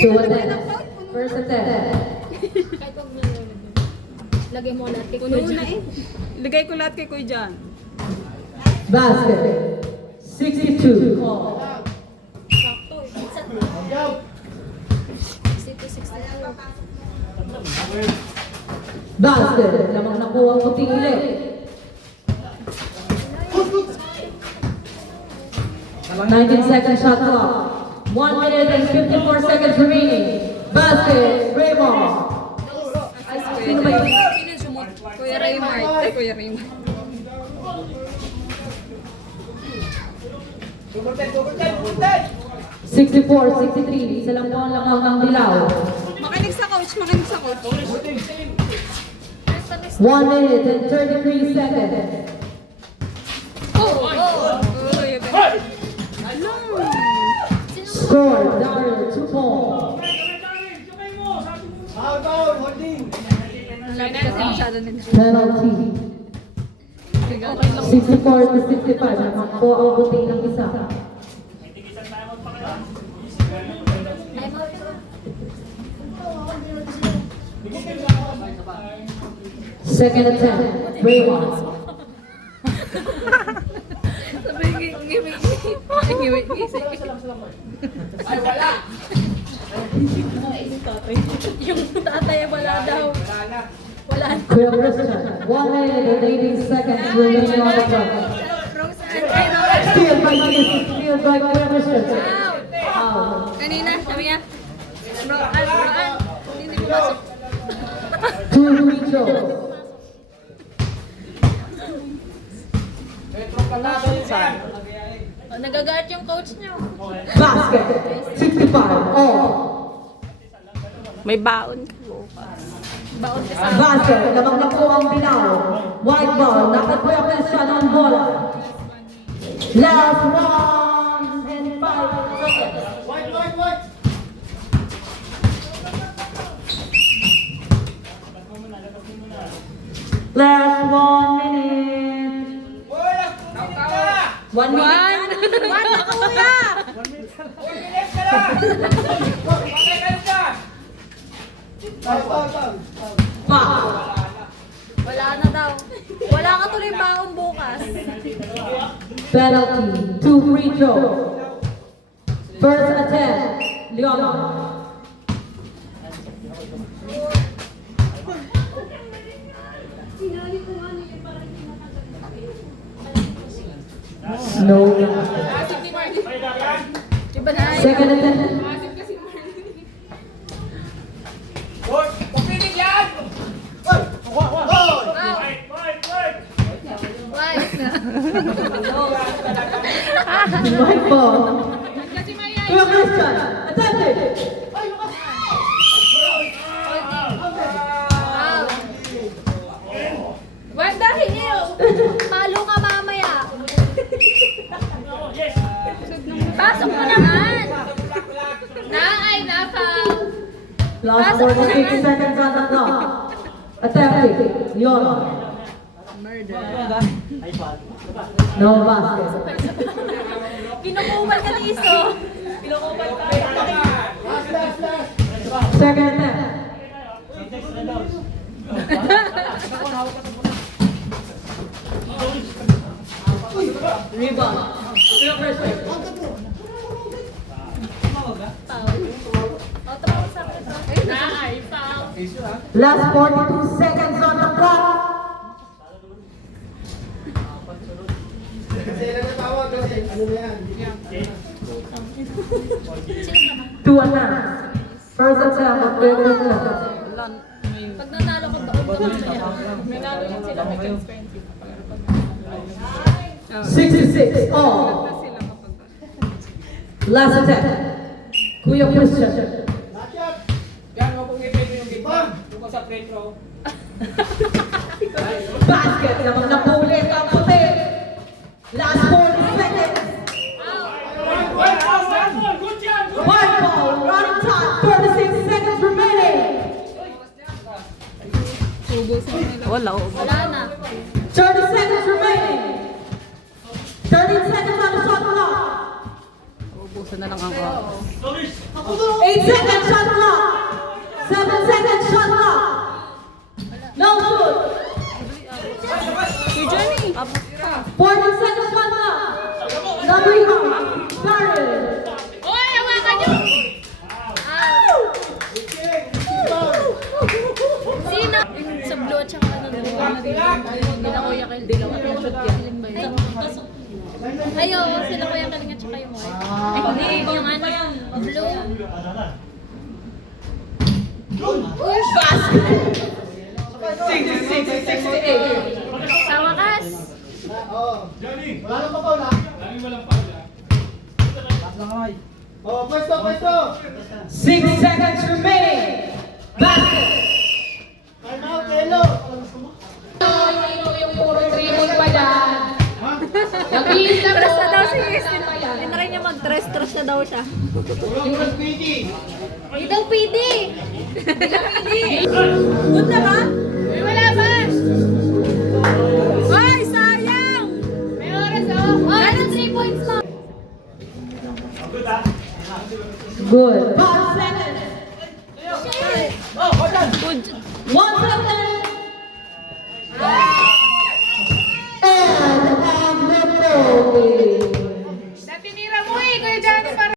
Two attempts. First attempt. Kahit huwag mo na. Lagay mo lahat kay Puno Kuya na eh. Ilagay ko lahat kay Kuya Jan. Basket. 62. Sakto eh. Minsan ba? 60-62. Basket. Lamang nakuha ang puting ili. 19 seconds shot clock. 1 minute and 54 seconds remaining. Basket. Raymond. Sino ba yun? Sino yung sumot? Kuya Raymart. Ay, Kuya Raymart. 64-63. Isa lang po ang lamang ng dilaw. Makinig sa coach, makinig sa coach. 1 minute and 33 seconds. Uy, ano? Score. Dario 2 points. Malapit kasi masyado nila. Penalty. 64-65. Lamang po ang puting ng isa. Second attempt. Raymond. Sabi, ngimik. Yung tatay wala daw. Wala. Kuya Christian. 1 minute and 18 seconds remaining on the clock. Roseanne. Ay, Roseanne. Steal by Kuya Christian. Out. Kanina, sabi niya. Roan. Hindi mo masok. 2 free throws. Nagagalit yung coach niyo. Basket. 65. All. May baon ka bukas. Baon ka sa Basket. Lamang na po ang binaw. White ball. Dapat Kuya Christian ang bola. Last 1 and 5 seconds. Last 1 minute. 1 minute. One na kuya! Foul. Wala na daw. Wala ka tuloy baon bukas. Penalty. 2 free throws. First attempt. Leon. No. Iba na. Second attempt. White ball. Kuya Christian. Attempted. Wanda, hinil! Palo ka mamaya. Pasok mo naman! Ay, na-foul. Last 46 seconds on the clock. Attempted. Leon. No basket. Kinukumal ka ni Iso. Second attempt. Rebound. Kuya Christian. Last 42 seconds on the clock. Two attempts. First attempt of Kuya Christian. Pag nanalo ka, baon ka mamaya. Nanalo yun sila may chance 66 all. Last attempt. Kuya Christian. Basket. Lamang na po ulit ang puti. Last 40 seconds. White ball. Running time. 36 seconds remaining. Wala. Wala na. 30 seconds remaining. 30 seconds on the shot clock. Ubusan na lang ang oras. 8 seconds shot clock. 7 seconds shot clock. No shoot. Si Johnny. 40 seconds shot clock. No rebound. Started. Hoy, hawakan niyo! Sino? Sa blue at saka ano nila Kuya Kel. Dalawa yung shot yan. Ayaw, sila Kuya Kel at saka yung white. Ay, hindi. Yung ano, blue. Basket. 66-68. Sa wakas. Pwesto! 6 seconds remaining. Basket. Time out, Elo! Yung puro triple pa dyan. Nag-iis lang Tres po. na daw si Kristen. Hindi na rin niya mag-tres. Tres na daw siya. Yung Speedy! Hindi daw PD. Good na ba? Uy, wala ba? Ay, sayang! May oras oh. Ano 3 points lang? Good. 5 seconds. Good. 1 second